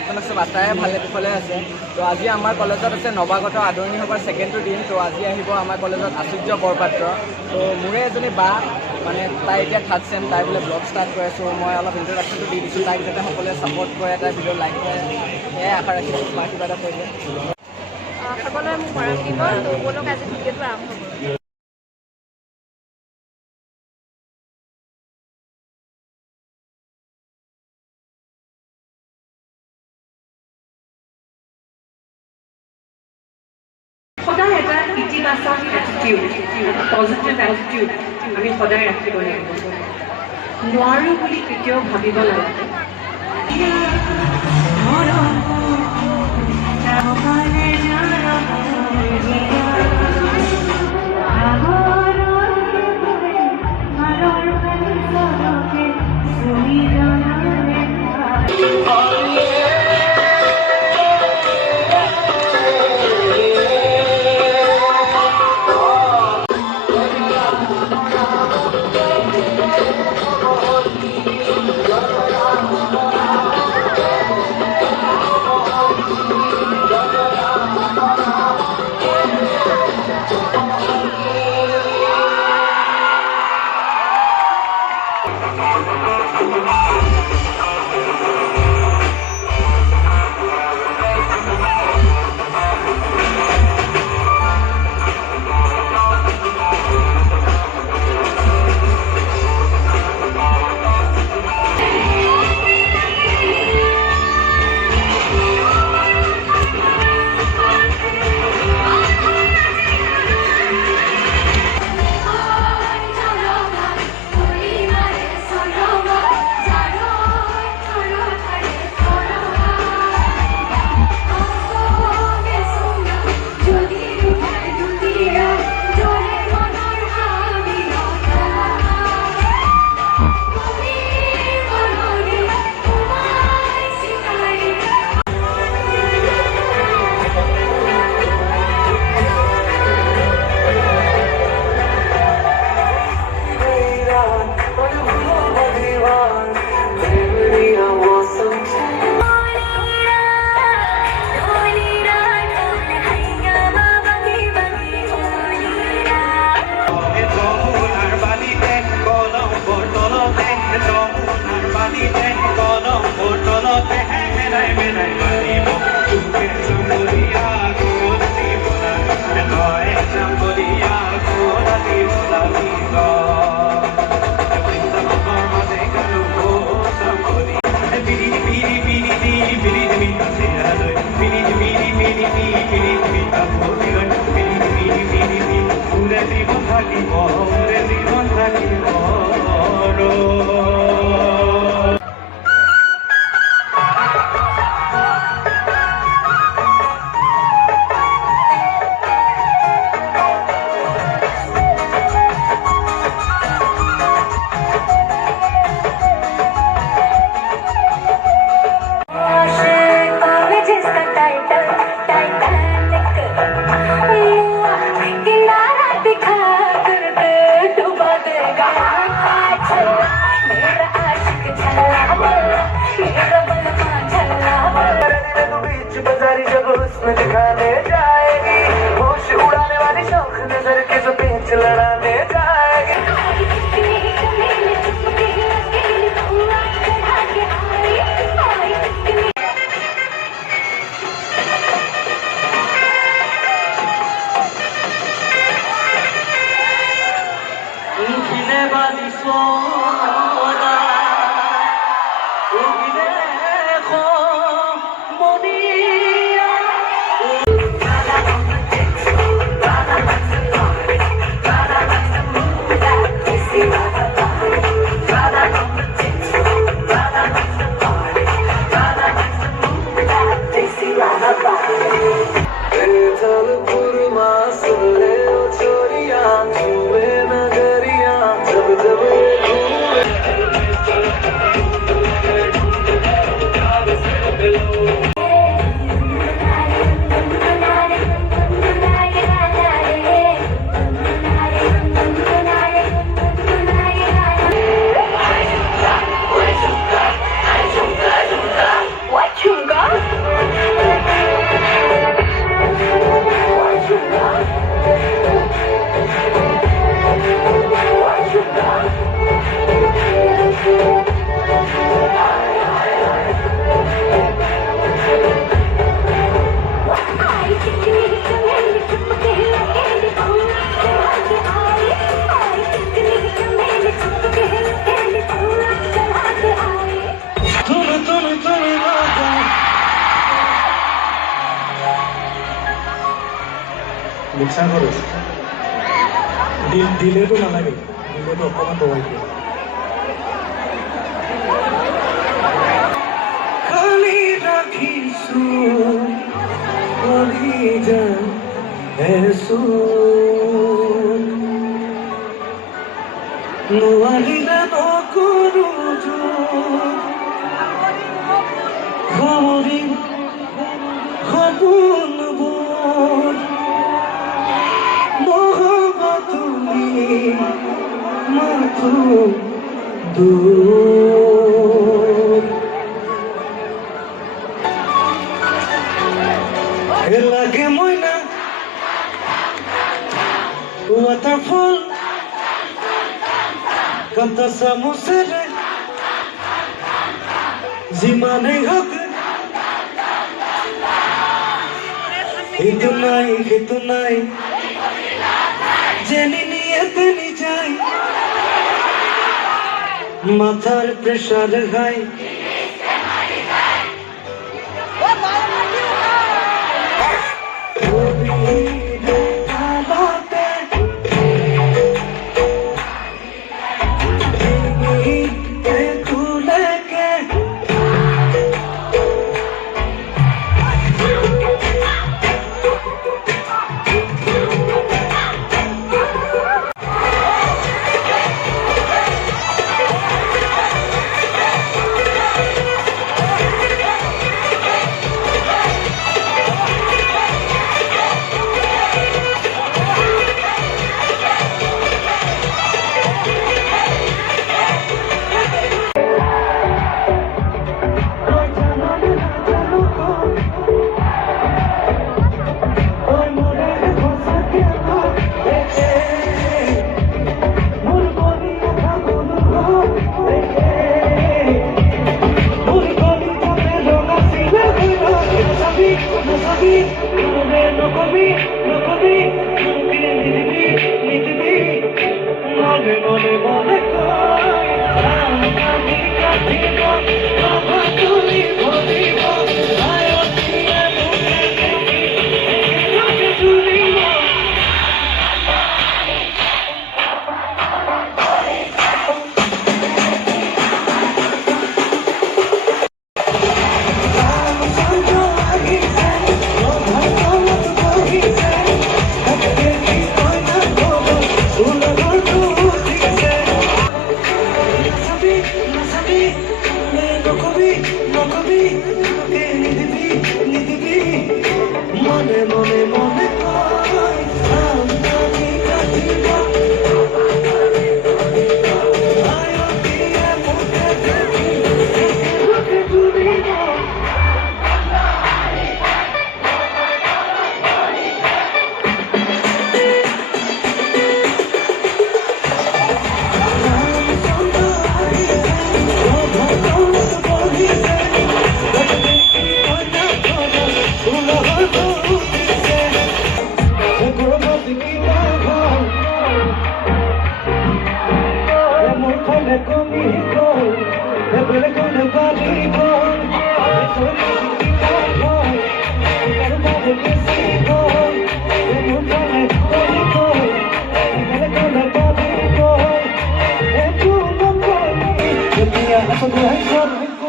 আপোনালোক চব আটায়ে ভালে কুশলে আছে। তো আজি আমাৰ কলেজত আছে নৱাগত আদৰণি সভাৰ ছেকেণ্ডটো দিন। তো আজি আহিব আমাৰ কলেজত আচুৰ্য বৰপাত্ৰ। তো মোৰে এজনী বা মানে তাই এতিয়া থাৰ্ড চেম, তাই বোলে ব্লগ ষ্টাৰ্ট কৰে। চ' মই অলপ ইণ্ট্ৰডাকশ্যনটো দি দিছোঁ তাইক, যাতে সকলোৱে ছাপৰ্ট কৰে, তাই ভিডিঅ' লাইক কৰে, সেয়াই আশা ৰাখিছোঁ। বা কিবা এটা কৈ দিয়ে। সকলোৱে মোক মৰম দিব। তো ব'লক আজি ভিডিঅ'টো আৰম্ভ কৰোঁ। সদায় এটা ইতিবাচক এটিটিউড, এটা পজিটিভ এটিটিউড আমি সদায় ৰাখিব লাগিব। নোৱাৰোঁ বুলি কেতিয়াও ভাবিব নালাগে। মিক্সাৰ খৰচ দিলেতো নালাগে, দিলেতো অকণমান দবাই দিয়ে। খালি ৰাখিছোঁ কৰি যাম নোৱাৰিলে নকৰোঁ সামৰিম সপোনবোৰ নহ'ব তুমি মাথো দূৰ লাগে মইনা ৱাটাৰফল কান্তা চামুচেৰে যিমানেই হওক এইটো নাই সেইটো নাই যেনি নিয়ে তেনি যাই মাথার প্রেশার হাই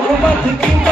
Romantic